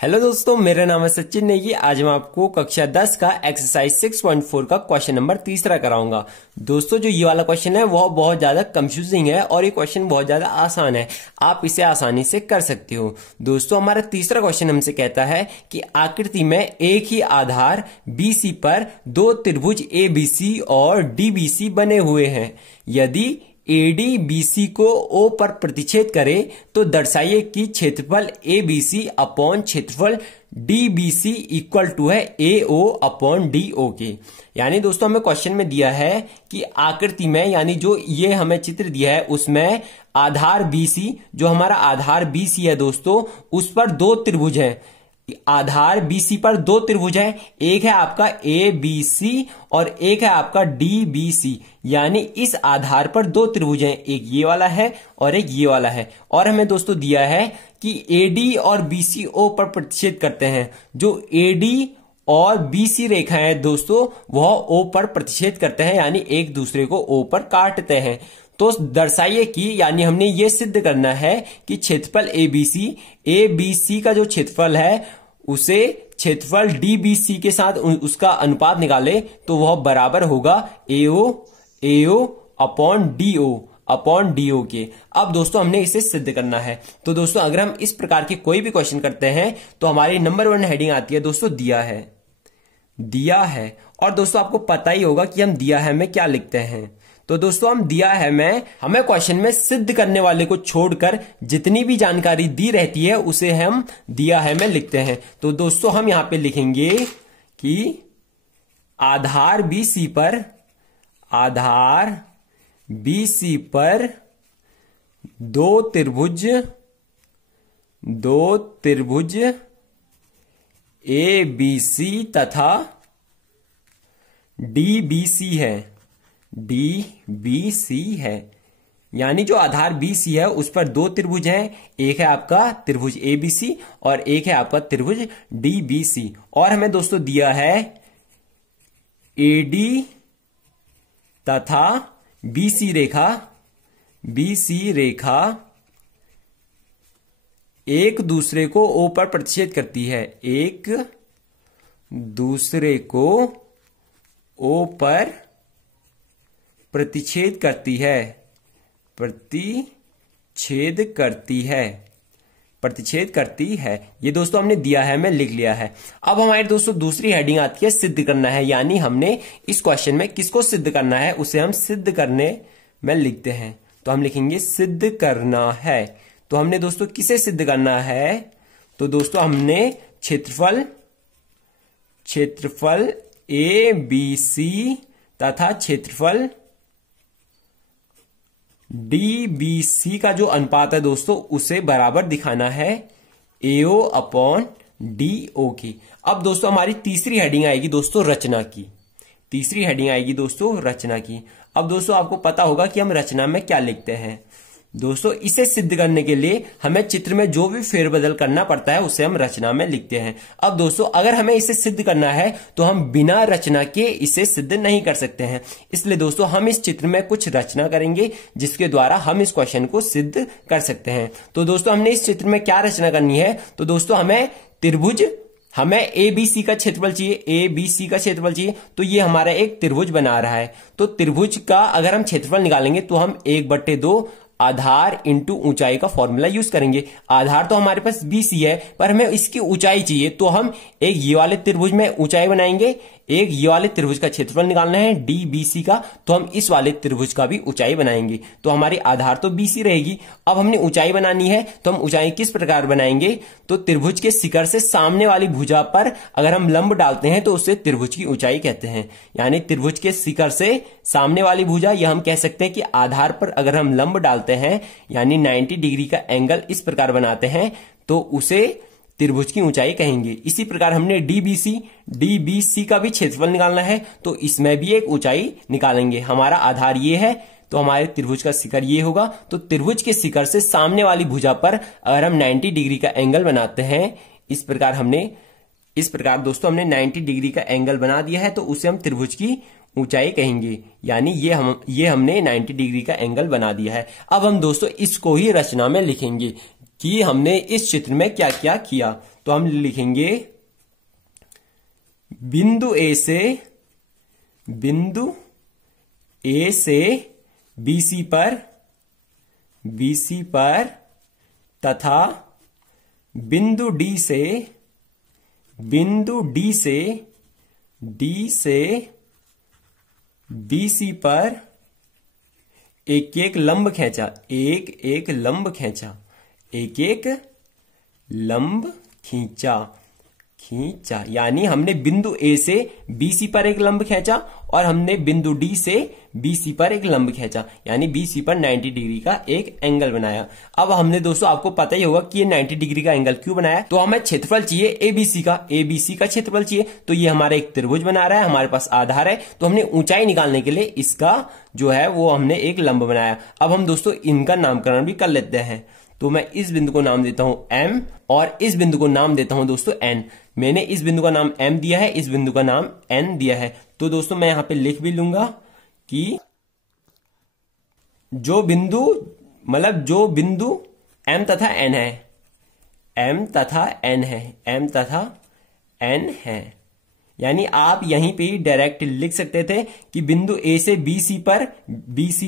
Hello दोस्तों, मेरा नाम है सचिन नेगी। आज मैं आपको कक्षा 10 का एक्सरसाइज 6.4 का क्वेश्चन नंबर 3 कराऊंगा। दोस्तों, जो ये वाला क्वेश्चन है वह बहुत ज्यादा कंफ्यूजिंग है और ये क्वेश्चन बहुत ज्यादा आसान है। आप इसे आसानी से कर सकते हो। दोस्तों, हमारा तीसरा क्वेश्चन हमसे कहता है कि आकृति में एक ही आधार BC पर दो त्रिभुज ABC और DBC बने हुए हैं। यदि AD BC को O पर प्रतिच्छेद करे तो दर्शाइए कि क्षेत्रफल ABC अपॉन क्षेत्रफल DBC इक्वल टू है AO अपॉन DO के। यानी दोस्तों, हमें क्वेश्चन में दिया है कि आकृति में, यानी जो ये हमें चित्र दिया है उसमें आधार BC, जो हमारा आधार BC है दोस्तों, उस पर दो त्रिभुज हैं। आधार BC पर दो त्रिभुज है, एक है आपका ABC और एक है आपका DBC। यानी इस आधार पर दो त्रिभुज हैं, एक ये वाला है और एक ये वाला है। और हमें दोस्तों दिया है कि AD और BC O पर प्रतिच्छेद करते हैं। जो AD और BC रेखा है दोस्तों, वह O पर प्रतिच्छेद करते हैं, यानी एक दूसरे को O पर काटते हैं। तो दर्शाइए कि, यानी हमने ये सिद्ध करना है कि क्षेत्रफल ABC का जो क्षेत्रफल है उसे क्षेत्रफल DBC के साथ उसका अनुपात निकाले तो वह बराबर होगा AO अपॉन DO के। अब दोस्तों, हमने इसे सिद्ध करना है। तो दोस्तों, अगर हम इस प्रकार के कोई भी क्वेश्चन करते हैं तो हमारी नंबर 1 हेडिंग आती है दोस्तों, दिया है। और दोस्तों, आपको पता ही होगा कि हम दिया है में क्या लिखते हैं। तो दोस्तों, हम दिया है में हमें क्वेश्चन में सिद्ध करने वाले को छोड़कर जितनी भी जानकारी दी रहती है उसे हम दिया है में लिखते हैं। तो दोस्तों, हम यहां पे लिखेंगे कि आधार BC पर दो त्रिभुज ABC तथा DBC है। यानी जो आधार BC है उस पर दो त्रिभुज हैं, एक है आपका त्रिभुज ABC और एक है आपका त्रिभुज DBC। और हमें दोस्तों दिया है AD तथा BC रेखा एक दूसरे को O पर प्रतिच्छेद करती है, एक दूसरे को O पर प्रतिच्छेद करती है। ये दोस्तों हमने दिया है में लिख लिया है। अब हमारे दोस्तों दूसरी हेडिंग आती है सिद्ध करना है। यानी हमने इस क्वेश्चन में किसको सिद्ध करना है उसे हम सिद्ध करने में लिखते हैं। तो हम लिखेंगे सिद्ध करना है। तो हमने दोस्तों किसे सिद्ध करना है? तो दोस्तों, हमने क्षेत्रफल ABC तथा क्षेत्रफल DBC का जो अनुपात है दोस्तों, उसे बराबर दिखाना है AO अपॉन DO की। अब दोस्तों, हमारी तीसरी हेडिंग आएगी दोस्तों रचना की। अब दोस्तों, आपको पता होगा कि हम रचना में क्या लिखते हैं। दोस्तों, इसे सिद्ध करने के लिए हमें चित्र में जो भी फेरबदल करना पड़ता है उसे हम रचना में लिखते हैं। अब दोस्तों, अगर हमें इसे सिद्ध करना है तो हम बिना रचना के इसे सिद्ध नहीं कर सकते हैं। इसलिए दोस्तों, हम इस चित्र में कुछ रचना करेंगे जिसके द्वारा हम इस क्वेश्चन को सिद्ध कर सकते हैं। तो दोस्तों, हमने इस चित्र में क्या रचना करनी है? तो दोस्तों, हमें ABC का क्षेत्रफल चाहिए। तो ये हमारा एक त्रिभुज बना रहा है। तो त्रिभुज का अगर हम क्षेत्रफल निकालेंगे तो हम 1/2 आधार इंटू ऊंचाई का फॉर्मूला यूज करेंगे। आधार तो हमारे पास BC है, पर हमें इसकी ऊंचाई चाहिए, तो हम एक ये वाले त्रिभुज में ऊंचाई बनाएंगे, एक ये वाले त्रिभुज का क्षेत्रफल निकालना है DBC का, तो हम इस वाले त्रिभुज का भी ऊंचाई बनाएंगे। तो हमारी आधार तो BC रहेगी। अब हमने ऊंचाई बनानी है, तो हम ऊंचाई किस प्रकार बनाएंगे? तो त्रिभुज के शिखर से सामने वाली भुजा पर अगर हम लंब डालते हैं तो उसे त्रिभुज की ऊंचाई कहते हैं। यानी त्रिभुज के शिखर से सामने वाली भुजा, यह हम कह सकते हैं कि आधार पर अगर हम लंब डालते हैं, यानी 90 डिग्री का एंगल इस प्रकार बनाते हैं, तो उसे त्रिभुज की ऊंचाई कहेंगे। इसी प्रकार हमने DBC का भी क्षेत्रफल निकालना है, तो इसमें भी एक ऊंचाई निकालेंगे। हमारा आधार ये है, तो हमारे त्रिभुज का शिखर ये होगा। तो त्रिभुज के शिखर से सामने वाली भुजा पर अगर हम 90 डिग्री का एंगल बनाते हैं, इस प्रकार दोस्तों हमने 90 डिग्री का एंगल बना दिया है, तो उसे हम त्रिभुज की ऊंचाई कहेंगे। यानी ये हमने 90 डिग्री का एंगल बना दिया है। अब हम दोस्तों इसको ही रचना में लिखेंगे कि हमने इस चित्र में क्या क्या किया। तो हम लिखेंगे बिंदु ए से BC पर तथा बिंदु D से BC पर एक लंब खींचा। यानी हमने बिंदु A से BC पर एक लंब खींचा और हमने बिंदु D से BC पर एक लंब खींचा, यानी BC पर 90 डिग्री का एक एंगल बनाया। अब हमने दोस्तों, आपको पता ही होगा कि ये 90 डिग्री का एंगल क्यों बनाया। तो हमें क्षेत्रफल चाहिए ABC का क्षेत्रफल चाहिए। तो ये हमारा एक त्रिभुज बना रहा है, हमारे पास आधार है, तो हमने ऊंचाई निकालने के लिए इसका जो है वो हमने एक लंब बनाया। अब हम दोस्तों इनका नामकरण भी कर लेते हैं। तो मैं इस बिंदु को नाम देता हूं M और इस बिंदु को नाम देता हूं दोस्तों N। मैंने इस बिंदु का नाम M दिया है, इस बिंदु का नाम N दिया है। तो दोस्तों मैं यहां पे लिख भी लूंगा कि जो बिंदु M तथा N है, यानी आप यहीं पे डायरेक्ट लिख सकते थे कि बिंदु A से BC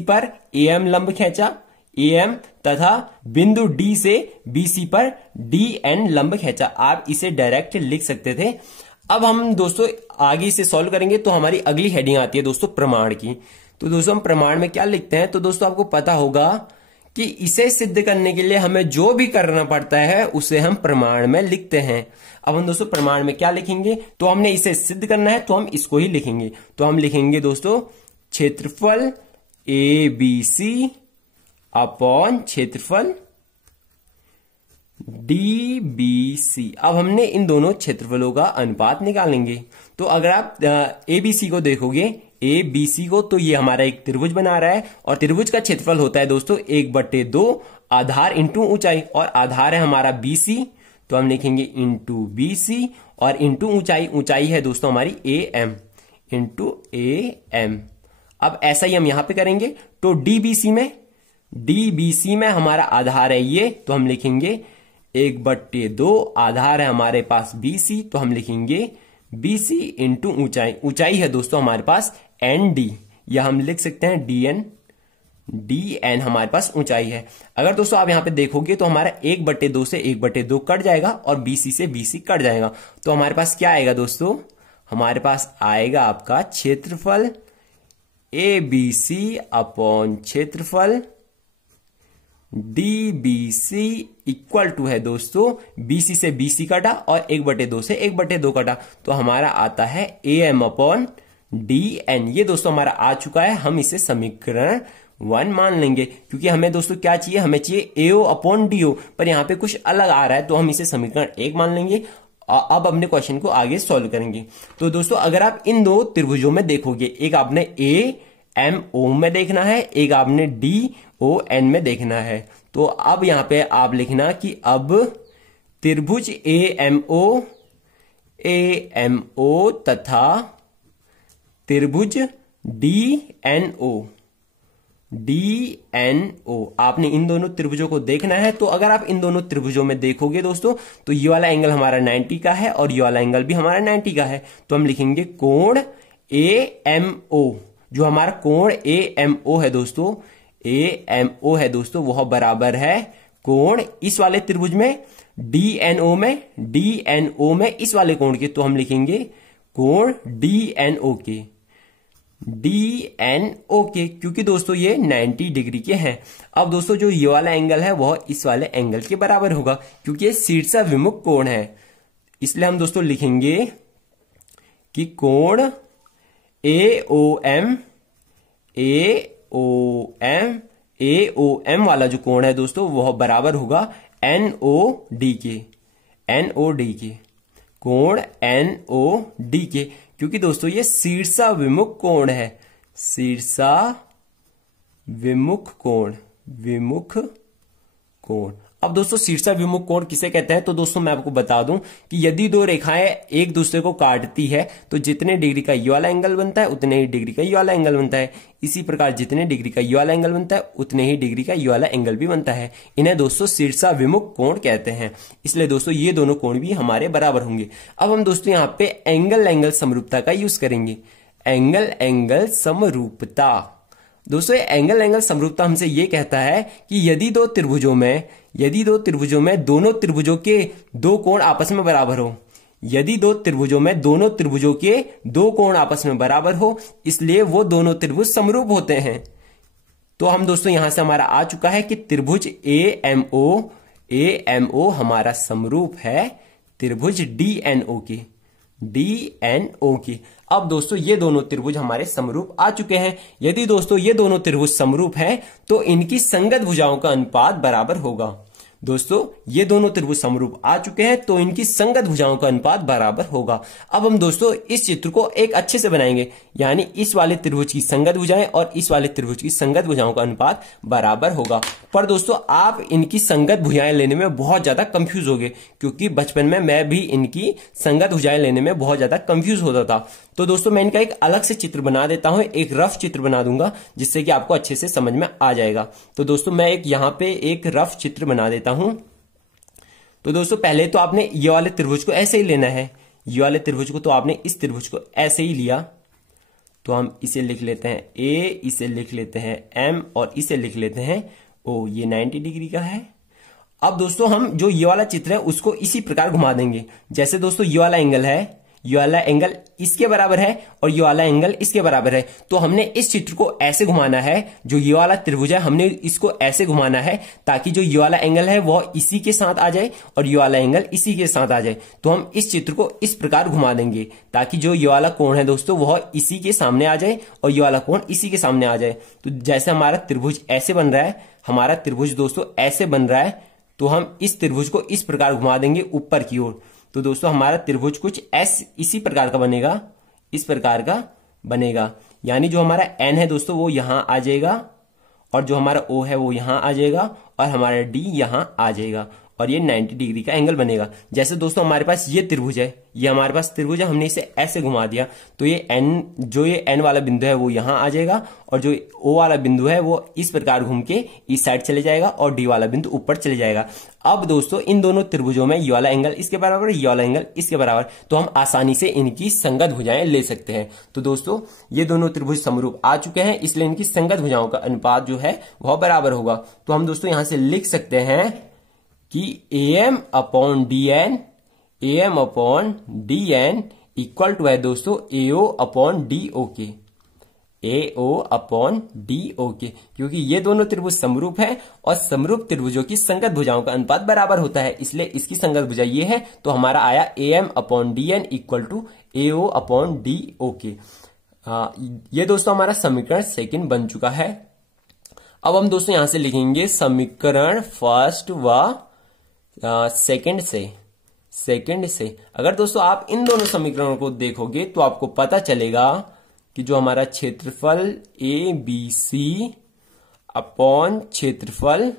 पर AM लंब खींचा AM तथा बिंदु D से BC पर DN लंब खींचा। आप इसे डायरेक्ट लिख सकते थे। अब हम दोस्तों आगे इसे सॉल्व करेंगे तो हमारी अगली हेडिंग आती है दोस्तों प्रमाण की। तो दोस्तों हम प्रमाण में क्या लिखते हैं, तो दोस्तों आपको पता होगा कि इसे सिद्ध करने के लिए हमें जो भी करना पड़ता है उसे हम प्रमाण में लिखते हैं। अब हम दोस्तों प्रमाण में क्या लिखेंगे, तो हमने इसे सिद्ध करना है तो हम इसको ही लिखेंगे। तो हम लिखेंगे दोस्तों क्षेत्रफल ABC अपॉन क्षेत्रफल DBC। अब हमने इन दोनों क्षेत्रफलों का अनुपात निकालेंगे। तो अगर आप ABC को देखोगे, ABC को, तो ये हमारा एक त्रिभुज बना रहा है और त्रिभुज का क्षेत्रफल होता है दोस्तों 1/2 आधार इंटू ऊंचाई, और आधार है हमारा BC, तो हम लिखेंगे इंटू BC और इंटू ऊंचाई, ऊंचाई है दोस्तों हमारी AM इंटू AM। अब ऐसा ही हम यहां पे करेंगे। तो DBC में हमारा आधार है ये, तो हम लिखेंगे 1/2 आधार है हमारे पास BC, तो हम लिखेंगे BC इंटू ऊंचाई, ऊंचाई है दोस्तों हमारे पास ND, या हम लिख सकते हैं DN हमारे पास ऊंचाई है। अगर दोस्तों आप यहां पे देखोगे तो हमारा 1/2 से 1/2 कट जाएगा और BC से BC कट जाएगा। तो हमारे पास क्या आएगा दोस्तों, हमारे पास आएगा आपका क्षेत्रफल ABC अपॉन क्षेत्रफल DBC इक्वल टू है दोस्तों BC से BC कटा और 1/2 से 1/2 कटा, तो हमारा आता है AM अपॉन DN। ये दोस्तों हमारा आ चुका है। हम इसे समीकरण 1 मान लेंगे, क्योंकि हमें दोस्तों क्या चाहिए, हमें चाहिए AO अपॉन DO, पर यहाँ पे कुछ अलग आ रहा है, तो हम इसे समीकरण 1 मान लेंगे। अब अपने क्वेश्चन को आगे सॉल्व करेंगे। तो दोस्तों अगर आप इन दो त्रिभुजों में देखोगे, एक आपने AMO में देखना है, एक आपने DON में देखना है। तो अब यहां पे आप लिखना कि अब त्रिभुज AMO तथा त्रिभुज DNO आपने इन दोनों त्रिभुजों को देखना है। तो अगर आप इन दोनों त्रिभुजों में देखोगे दोस्तों, तो ये वाला एंगल हमारा 90 का है और ये वाला एंगल भी हमारा 90 का है। तो हम लिखेंगे कोण AMO, जो हमारा कोण AMO है दोस्तों, AMO है दोस्तों, वह बराबर है कोण इस वाले त्रिभुज में DNO में इस वाले कोण के। तो हम लिखेंगे कोण DNO के, क्योंकि दोस्तों ये 90 डिग्री के हैं। अब दोस्तों जो ये वाला एंगल है वह इस वाले एंगल के बराबर होगा, क्योंकि ये शीर्ष विमुख कोण है। इसलिए हम दोस्तों लिखेंगे कि कोण AOM वाला जो कोण है दोस्तों वह बराबर होगा NOD के, कोण NOD के, क्योंकि दोस्तों ये शीर्षा विमुख कोण है, विमुख कोण। अब दोस्तों शीर्षाभिमुख कोण किसे कहते हैं, तो दोस्तों मैं आपको बता दूं कि यदि दो रेखाएं एक दूसरे को काटती है तो जितने डिग्री का ये वाला एंगल बनता है उतने ही डिग्री का ये वाला एंगल बनता है। इसी प्रकार जितने डिग्री का ये वाला एंगल बनता है उतने ही डिग्री का ये वाला एंगल भी बनता है। इन्हें दोस्तों शीर्षाभिमुख कोण कहते हैं। इसलिए दोस्तों ये दोनों कोण भी हमारे बराबर होंगे। अब हम दोस्तों यहाँ पे एंगल समरूपता का यूज करेंगे। एंगल समरूपता, दोस्तों एंगल समरूपता हमसे ये कहता है कि यदि दो त्रिभुजों में दोनों त्रिभुजों के दो कोण आपस में बराबर हो, यदि दो त्रिभुजों में दोनों त्रिभुजों के दो कोण आपस में बराबर हो, इसलिए वो दोनों त्रिभुज समरूप होते हैं। तो हम दोस्तों यहां से हमारा आ चुका है कि त्रिभुज AMO हमारा समरूप है त्रिभुज DNO की। अब दोस्तों ये दोनों त्रिभुज हमारे समरूप आ चुके हैं। यदि दोस्तों ये दोनों त्रिभुज समरूप हैं तो इनकी संगत भुजाओं का अनुपात बराबर होगा। दोस्तों ये दोनों त्रिभुज समरूप आ चुके हैं तो इनकी संगत भुजाओं का अनुपात बराबर होगा। अब हम दोस्तों इस चित्र को एक अच्छे से बनाएंगे, यानी इस वाले त्रिभुज की संगत भुजाएं और इस वाले त्रिभुज की संगत भुजाओं का अनुपात बराबर होगा। पर दोस्तों आप इनकी संगत भुजाएं लेने में बहुत ज्यादा कंफ्यूज हो गए, क्योंकि बचपन में मैं भी इनकी संगत भुजाएं लेने में बहुत ज्यादा कंफ्यूज होता था। तो दोस्तों मैं इनका एक अलग से चित्र बना देता हूं, एक रफ चित्र बना दूंगा जिससे कि आपको अच्छे से समझ में आ जाएगा। तो दोस्तों मैं यहां पे एक रफ चित्र बना देता हूं। तो दोस्तों पहले तो आपने ये वाले त्रिभुज को ऐसे ही लेना है, ये वाले त्रिभुज को तो आपने इस त्रिभुज को ऐसे ही लिया, तो हम इसे लिख लेते हैं A, इसे लिख लेते हैं M और इसे लिख लेते हैं O। ये 90 डिग्री का है। अब दोस्तों हम जो ये वाला चित्र है उसको इसी प्रकार घुमा देंगे, जैसे दोस्तों ये वाला एंगल है, ये वाला एंगल इसके बराबर है और ये वाला एंगल इसके बराबर है। तो हमने इस चित्र को ऐसे घुमाना है, जो ये वाला त्रिभुज है हमने इसको ऐसे घुमाना है ताकि जो ये वाला एंगल है वो इसी के साथ आ जाए और ये वाला एंगल इसी के साथ आ जाए। तो हम इस चित्र को इस प्रकार घुमा देंगे ताकि जो ये वाला कोण है दोस्तों वह इसी के सामने आ जाए और ये वाला कोण इसी के सामने आ जाए। तो जैसे हमारा त्रिभुज ऐसे बन रहा है, हमारा त्रिभुज दोस्तों ऐसे बन रहा है, तो हम इस त्रिभुज को इस प्रकार घुमा देंगे ऊपर की ओर। तो दोस्तों हमारा त्रिभुज कुछ इसी प्रकार का बनेगा, इस प्रकार का बनेगा। यानी जो हमारा N है दोस्तों वो यहां आ जाएगा और जो हमारा O है वो यहां आ जाएगा और हमारा D यहां आ जाएगा और ये 90 डिग्री का एंगल बनेगा। जैसे दोस्तों हमारे पास ये त्रिभुज है, ये हमारे पास त्रिभुज है, हमने इसे ऐसे घुमा दिया तो ये N वाला बिंदु है वो यहां आ जाएगा और जो O वाला बिंदु है वो इस प्रकार घूम के इस साइड चले जाएगा और D वाला बिंदु ऊपर चले जाएगा। अब दोस्तों इन दोनों त्रिभुजों में ये वाला एंगल इसके बराबर, ये वाला एंगल इसके बराबर, तो हम आसानी से इनकी संगत भुजाएं ले सकते हैं। तो दोस्तों ये दोनों त्रिभुज समरूप आ चुके हैं, इसलिए इनकी संगत भुजाओं का अनुपात जो है वह बराबर होगा। तो हम दोस्तों यहां से लिख सकते हैं कि AM upon DN equal to है दोस्तों AO अपॉन DO के, AO अपॉन DO के, क्योंकि ये दोनों त्रिभुज समरूप है और समरूप त्रिभुजों की संगत भुजाओं का अनुपात बराबर होता है, इसलिए इसकी संगत भुजा ये है। तो हमारा आया AM upon DN equal to AO upon DO के। ये दोस्तों हमारा समीकरण सेकंड बन चुका है। अब हम दोस्तों यहां से लिखेंगे समीकरण फर्स्ट व सेकंड से। अगर दोस्तों आप इन दोनों समीकरणों को देखोगे तो आपको पता चलेगा कि जो हमारा क्षेत्रफल ABC अपॉन क्षेत्रफल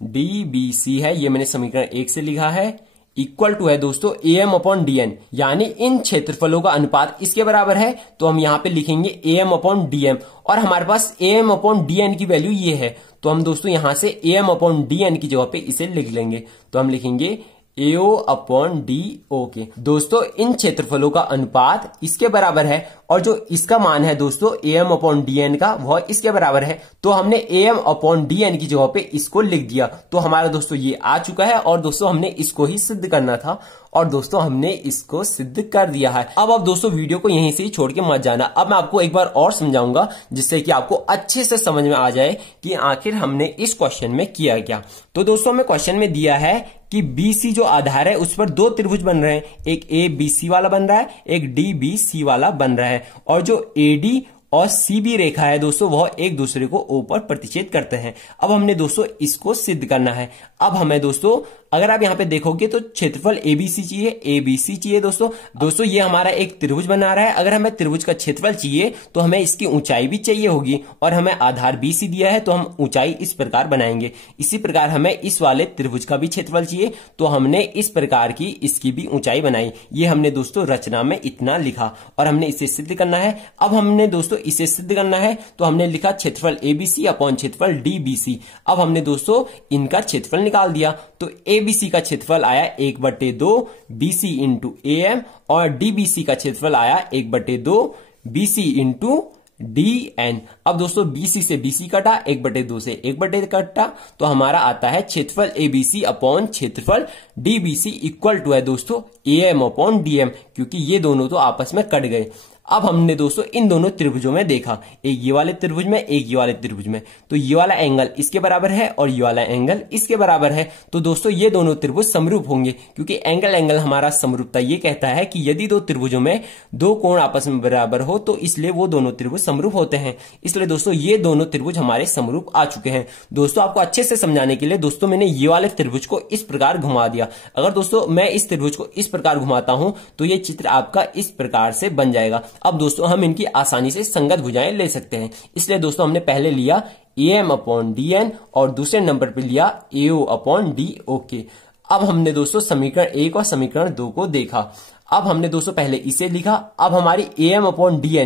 DBC है, ये मैंने समीकरण 1 से लिखा है, इक्वल टू है दोस्तों AM अपॉन DN, यानी इन क्षेत्रफलों का अनुपात इसके बराबर है। तो हम यहां पे लिखेंगे AM अपॉन DM और हमारे पास AM अपॉन DN की वैल्यू ये है, तो हम दोस्तों यहां से AM अपॉन DN की जगह पे इसे लिख लेंगे। तो हम लिखेंगे AO अपॉन DO के। दोस्तों इन क्षेत्रफलों का अनुपात इसके बराबर है और जो इसका मान है दोस्तों AM अपॉन DN का वह इसके बराबर है, तो हमने AM अपॉन DN की जगह पे इसको लिख दिया। तो हमारा दोस्तों ये आ चुका है और दोस्तों हमने इसको ही सिद्ध करना था और दोस्तों हमने इसको सिद्ध कर दिया है। अब आप दोस्तों वीडियो को यहीं से ही छोड़ के मत जाना, अब मैं आपको एक बार और समझाऊंगा जिससे कि आपको अच्छे से समझ में आ जाए कि आखिर हमने इस क्वेश्चन में किया क्या। तो दोस्तों हमें क्वेश्चन में दिया है कि BC जो आधार है उस पर दो त्रिभुज बन रहे हैं, एक ABC वाला बन रहा है, एक DBC वाला बन रहा है और जो AD और CB रेखा है दोस्तों वह एक दूसरे को O पर प्रतिच्छेद करते हैं। अब हमने दोस्तों इसको सिद्ध करना है। अब हमें दोस्तों अगर आप यहाँ पे देखोगे तो क्षेत्रफल एबीसी चाहिए, एबीसी चाहिए दोस्तों ये हमारा एक त्रिभुज बना रहा है। अगर हमें त्रिभुज का क्षेत्रफल चाहिए तो हमें इसकी ऊंचाई भी चाहिए होगी, और हमें आधार बीसी दिया है तो हम ऊंचाई इस प्रकार बनाएंगे। इसी प्रकार हमें इस वाले त्रिभुज का भी क्षेत्रफल चाहिए, तो हमने इस प्रकार की इसकी भी ऊंचाई बनाई। ये हमने दोस्तों रचना में इतना लिखा और हमने इसे सिद्ध करना है। अब हमने दोस्तों इसे सिद्ध करना है तो हमने लिखा क्षेत्रफल एबीसी अपॉन क्षेत्रफल डीबीसी। अब हमने दोस्तों इनका क्षेत्रफल निकाल दिया, तो एबीसी का क्षेत्रफल आया 1/2 बीसी इंटू एम, और डीबीसी का क्षेत्रफल आया 1/2 बीसी इंटू डी एन। अब दोस्तों बीसी से बीसी कटा, 1/2 से 1/2 कटा, तो हमारा आता है क्षेत्रफल एबीसी अपॉन क्षेत्रफल डीबीसी इक्वल टू है दोस्तों एम अपॉन डीएम, क्योंकि ये दोनों तो आपस में कट गए। अब हमने दोस्तों इन दोनों त्रिभुजों में देखा, एक ये वाले त्रिभुज में, एक ये वाले त्रिभुज में, तो ये वाला एंगल इसके बराबर है और ये वाला एंगल इसके बराबर है। तो दोस्तों ये दोनों त्रिभुज समरूप होंगे, क्योंकि एंगल हमारा समरूपता ये कहता है कि यदि दो त्रिभुजों में दो कोण आपस में बराबर हो तो इसलिए वो दोनों त्रिभुज समरूप होते हैं। इसलिए दोस्तों ये दोनों त्रिभुज हमारे समरूप आ चुके हैं। दोस्तों आपको अच्छे से समझाने के लिए दोस्तों मैंने ये वाले त्रिभुज को इस प्रकार घुमा दिया। अगर दोस्तों मैं इस त्रिभुज को इस प्रकार घुमाता हूं तो ये चित्र आपका इस प्रकार से बन जाएगा। अब दोस्तों हम इनकी आसानी से संगत भुजाएं ले सकते हैं। इसलिए दोस्तों हमने पहले लिया एम अपॉन डी एन और दूसरे नंबर पे लिया एओ अपॉन डी ओके। अब हमने दोस्तों समीकरण 1 और समीकरण 2 को देखा। अब हमने दोस्तों पहले इसे लिखा। अब हमारी एम अपॉन डी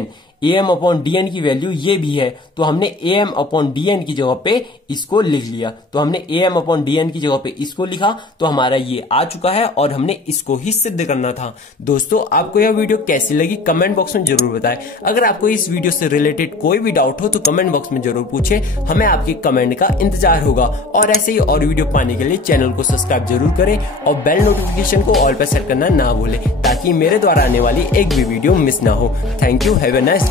एन की वैल्यू ये भी है, तो हमने एम अपॉन डी एन की जगह पे इसको लिख लिया। तो हमने एम अपॉन डी एन की जगह पे इसको लिखा, तो हमारा ये आ चुका है और हमने इसको ही सिद्ध करना था। दोस्तों आपको यह वीडियो कैसी लगी कमेंट बॉक्स में जरूर बताएं। अगर आपको इस वीडियो से रिलेटेड कोई भी डाउट हो तो कमेंट बॉक्स में जरूर पूछे, हमें आपके कमेंट का इंतजार होगा। और ऐसे ही और वीडियो पाने के लिए चैनल को सब्सक्राइब जरूर करें और बेल नोटिफिकेशन को ऑल पर सेट करना ना भूलें, ताकि मेरे द्वारा आने वाली एक भी वीडियो मिस ना हो। Thank you, have a nice day.